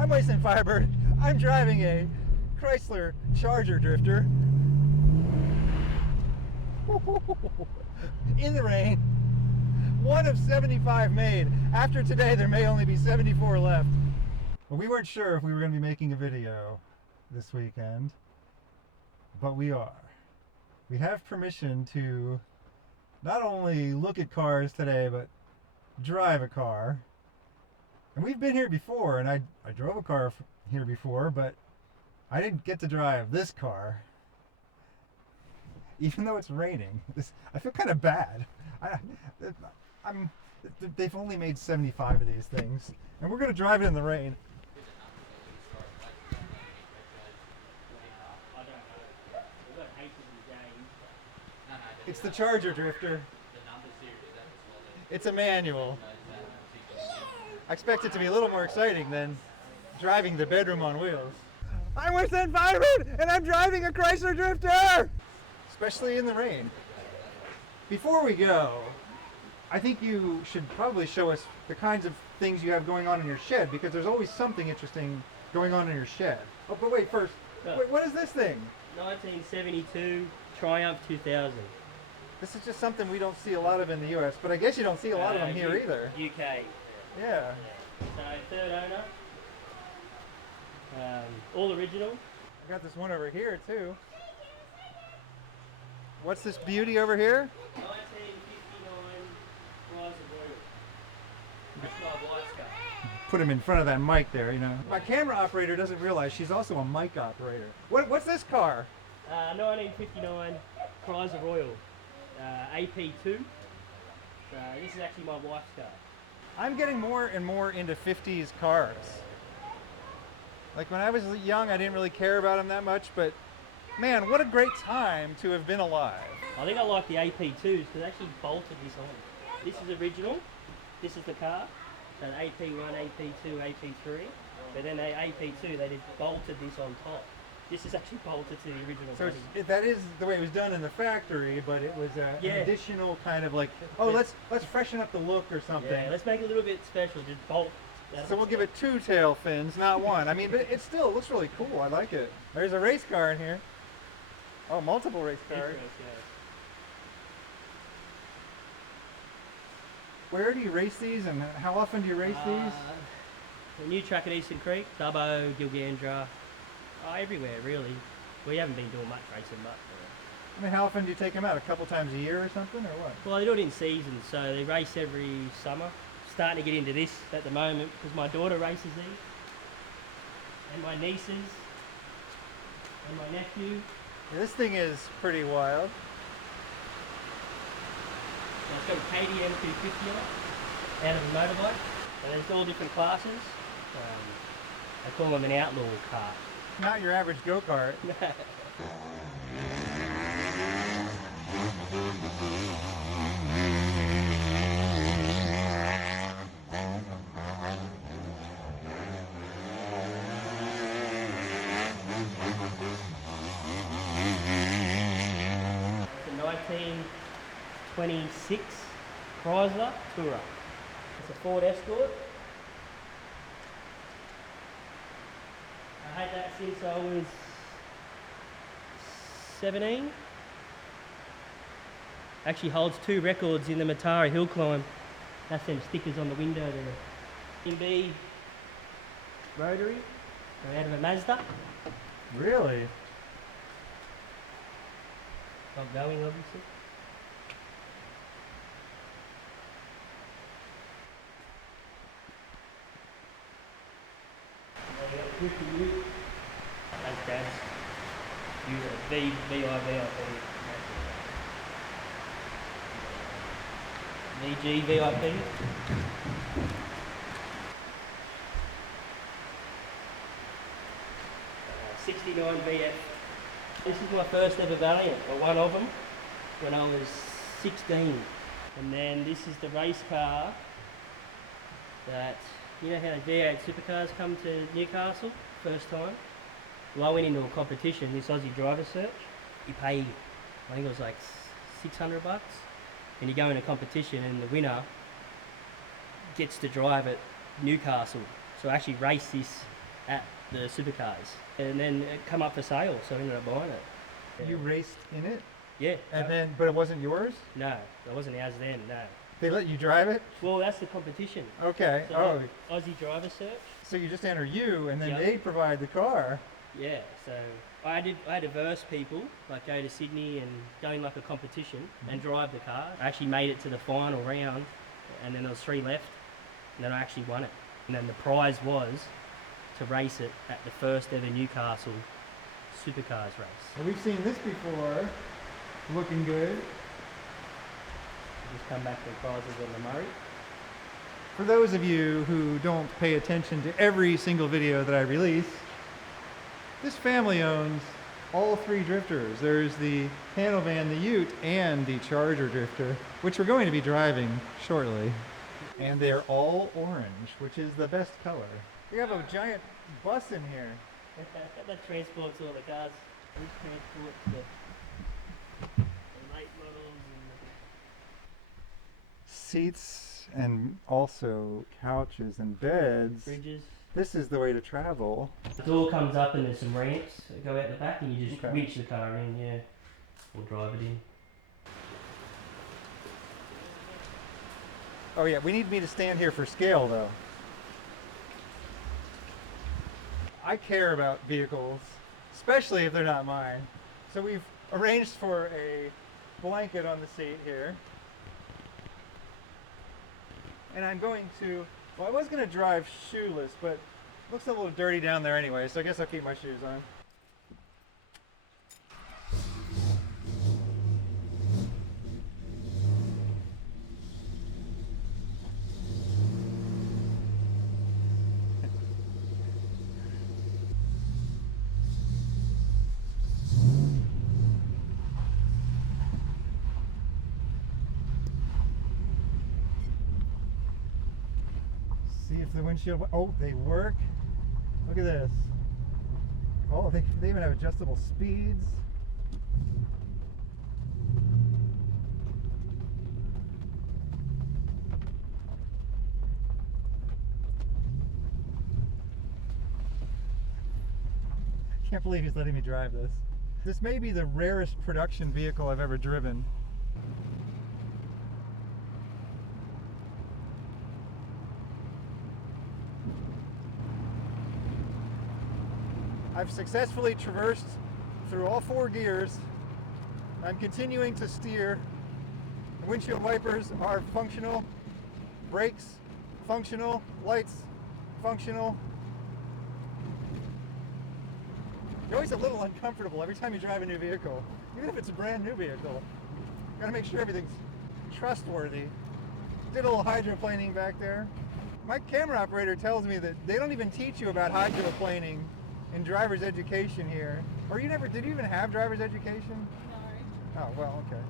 I'm wasting Firebird. I'm driving a Chrysler Charger Drifter in the rain. One of 75 made. After today, there may only be 74 left. Well, we weren't sure if we were going to be making a video this weekend, but we are. We have permission to not only look at cars today, but drive a car. And we've been here before, and I drove a car here before, but I didn't get to drive this car. Even though it's raining. I feel kind of bad. They've only made 75 of these things, and we're going to drive it in the rain. It's the Charger Drifter. It's a manual. I expect it to be a little more exciting than driving the bedroom on wheels. I'm with Firebird, and I'm driving a Chrysler Drifter! Especially in the rain. Before we go, I think you should probably show us the kinds of things you have going on in your shed, because there's always something interesting going on in your shed. Oh, but wait, first, what is this thing? 1972 Triumph 2000. This is just something we don't see a lot of in the US, but I guess you don't see a lot of them here either. UK. Yeah. So third owner. All original. I got this one over here too. What's this beauty over here? 1959 Chrysler Royal. That's my wife's car. Put him in front of that mic there, you know. My camera operator doesn't realize she's also a mic operator. What's this car? 1959 Chrysler Royal. AP2. This is actually my wife's car. I'm getting more and more into 50s cars. Like when I was young, I didn't really care about them that much, but man, what a great time to have been alive. I think I like the AP2s because they actually bolted this on. This is original. This is the car. So AP1, AP2, AP3. But then the AP2, they just bolted this on top. This is actually bolted to the original So body. that is the way it was done in the factory, but it was an additional kind of like, oh, let's freshen up the look or something. Yeah, let's make it a little bit special. Just bolt. So we'll give it 2 tail fins, not 1. I mean, but it still looks really cool. I like it. There's a race car in here. Oh, multiple race cars. Where do you race these, and how often do you race these? The new track at Eastern Creek, Dubbo, Gilgandra, everywhere really. We haven't been doing much racing, but. I mean, how often do you take them out? A couple times a year or something, or what? Well, they do it in seasons, so they race every summer. Starting to get into this at the moment because my daughter races these, and my nieces, and my nephew. Yeah, this thing is pretty wild. So it's got a KTM 250 on it, out of a motorbike, and there's all different classes. They call them an outlaw car. Not your average go-kart. The 1926 Chrysler Tourer. It's a Ford Escort. I had that since I was 17. Actually holds 2 records in the Matara Hill Climb. That's them stickers on the window there. MB rotary, out of a Mazda. Really? Not going, obviously. That's Dad's. VIVIP. VG VIP. '69 VF. This is my first ever Valiant, or one of them, when I was 16. And then this is the race car that, you know how the V8 supercars come to Newcastle first time? Well, I went into a competition, this Aussie driver search. You pay, I think it was like $600, and you go in a competition and the winner gets to drive at Newcastle. So I actually raced this at the supercars, and then it come up for sale, so I ended up buying it. Yeah. You raced in it? Yeah. And then, but it wasn't yours? No, that wasn't ours then, no. They let you drive it? Well, that's the competition. Okay. So Oh, Aussie driver search. so you just enter you, and then Yep. they provide the car. Yeah, so I had to verse people, like go to Sydney and go in like a competition and drive the car. I actually made it to the final round, and then there was 3 left, and then I actually won it. And then the prize was to race it at the first ever Newcastle Supercars race. Well, we've seen this before. Looking good. Just come back to the prizes on the Murray. For those of you who don't pay attention to every single video that I release, this family owns all 3 drifters. There's the panel van, the Ute, and the Charger drifter, which we're going to be driving shortly. And they're all orange, which is the best color. We have a giant bus in here. That transports all the cars. This transports the late models Seats and also couches and beds. and the fridges. This is the way to travel. It all comes up and there's some ramps that go out the back, and you just Okay. winch the car in, yeah, or drive it in. Oh yeah, we need me to stand here for scale though. I care about vehicles, especially if they're not mine. So we've arranged for a blanket on the seat here. And I'm going to, well, I was going to drive shoeless, but it looks a little dirty down there anyway, so I guess I'll keep my shoes on. See if the windshield, oh, they work. Look at this. Oh, they even have adjustable speeds. Can't believe he's letting me drive this. This may be the rarest production vehicle I've ever driven. I've successfully traversed through all 4 gears. I'm continuing to steer. The windshield wipers are functional. Brakes, functional. Lights, functional. You're always a little uncomfortable every time you drive a new vehicle, even if it's a brand new vehicle. You gotta make sure everything's trustworthy. Did a little hydroplaning back there. My camera operator tells me that they don't even teach you about hydroplaning in driver's education here. Or did you even have driver's education? No. Oh, well, okay.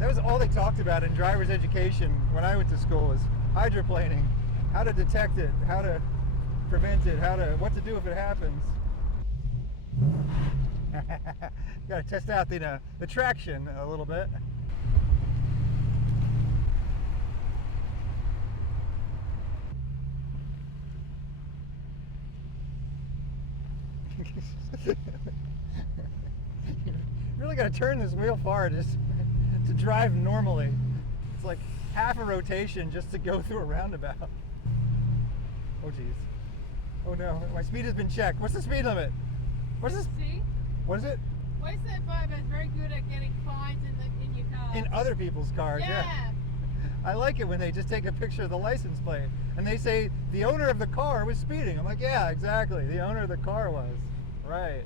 That was all they talked about in driver's education when I went to school, was hydroplaning. How to detect it, how to prevent it, what to do if it happens. Gotta test out the traction a little bit. You really got to turn this wheel far just to drive normally. It's like half a rotation just to go through a roundabout. Oh geez. Oh no, my speed has been checked. What's the speed limit? What's this? See? What is it? Western Fiber is very good at getting fines in your car. In other people's cars, yeah. I like it when they just take a picture of the license plate and they say the owner of the car was speeding. I'm like, yeah, exactly. The owner of the car was. Right.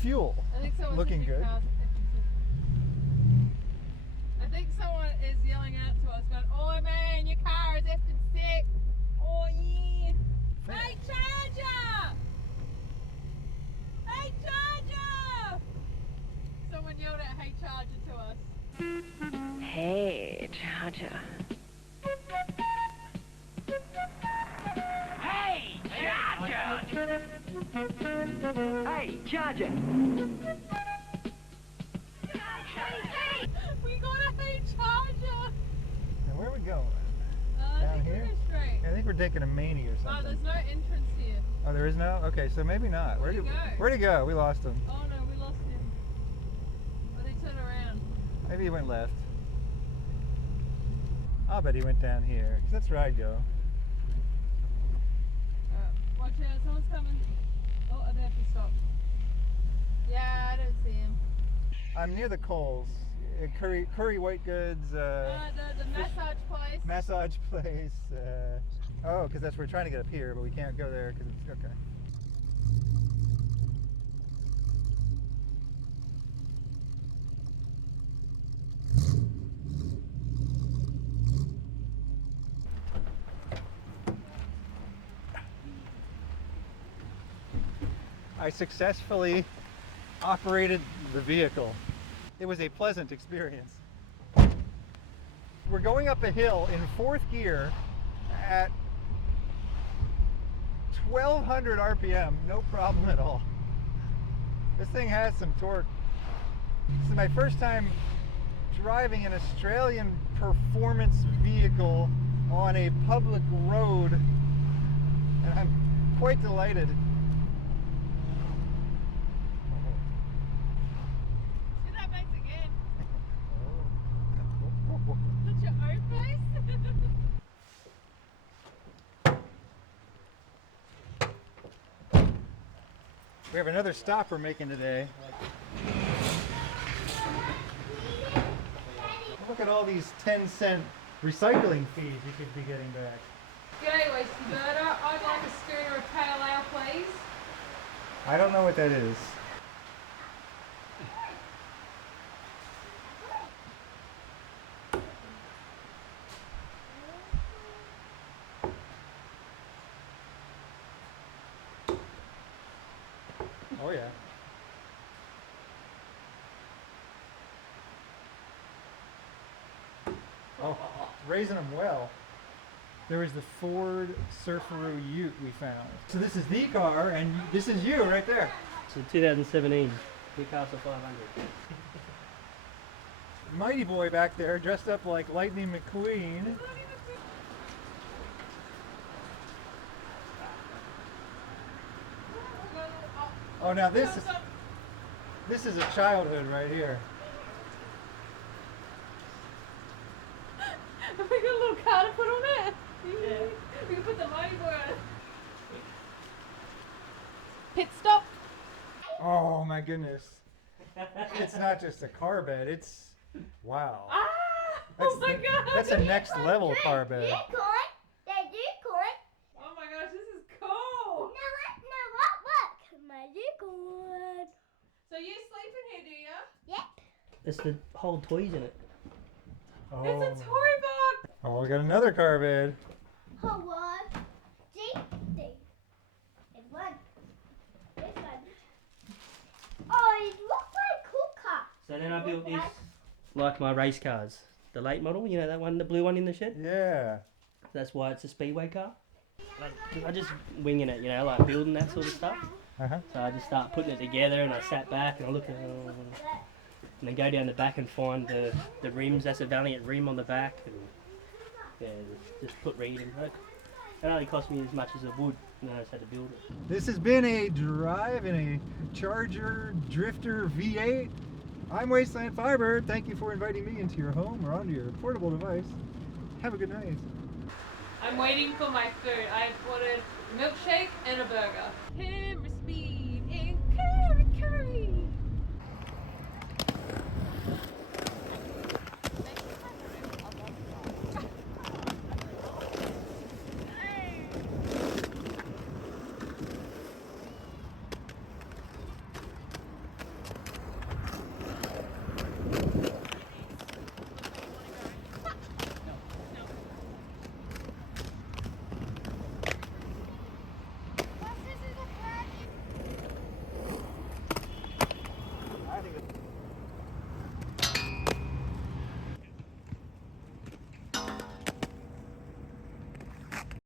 Fuel. I think someone's Looking good. I think someone is yelling out to us, going, "Oh man, your car is effing sick! Oh yeah! Hey Charger! Hey Charger!" Someone yelled at "Hey Charger" to us. Hey, Charger. Hey, Charger! Hey, Charger! We got a "Hey Charger!" Now where are we going? I Down think here? we go straight. I think we're taking a Mani or Oh, something. there's no entrance here. Oh, there is no? Okay, so maybe not. Where'd he go? Where'd he go? We lost him. Oh no, we lost him. Oh, they turned around. Maybe he went left. I'll bet he went down here, 'cause that's where I'd go. Watch out, someone's coming. Oh, I have to stop. Yeah, I don't see him. I'm near the Coles. Curry White Goods, The massage place. massage place. Oh, because that's we're trying to get up here, but we can't go there because it's okay. I successfully operated the vehicle. It was a pleasant experience. We're going up a hill in 4th gear at 1200 RPM, no problem at all. This thing has some torque. This is my first time driving an Australian performance vehicle on a public road, and I'm quite delighted. Do that face again. That's your own face? We have another stop we're making today. Look at all these 10-cent recycling fees you could be getting back. G'day, Wasty Birder. I'd like a schooner of pale ale, please. I don't know what that is. Oh yeah. Oh, raising them well. There was the Ford Surferoo Ute we found. So this is the car, and this is you right there. So 2017, Newcastle 500. Mighty boy back there, dressed up like Lightning McQueen. Oh, now this is a childhood right here. We got a little car to put on it. Yeah. We can put the mighty boy on it. Pit stop. Oh my goodness. It's not just a car bed, it's wow. Ah! That's Oh my god! That's a next level car bed. Oh my gosh, this is cool. So you sleep in here, do you? There's the whole toys in it. Oh. It's a toy box. Oh, we got another car bed. So then I built this like my race cars. The late model, you know that one, the blue one in the shed? Yeah. That's why it's a speedway car. I just winging it, you know, like building that sort of stuff. Uh-huh. So I just start putting it together and I sat back and I looked at it and then go down the back and find the rims. That's a Valiant rim on the back and yeah, just put reed in it. It only cost me as much as it would, and then I just had to build it. This has been a drive in a Charger Drifter V8. I'm Wasteland Firebird. Thank you for inviting me into your home or onto your portable device. Have a good night. I'm waiting for my food. I ordered a milkshake and a burger. Kim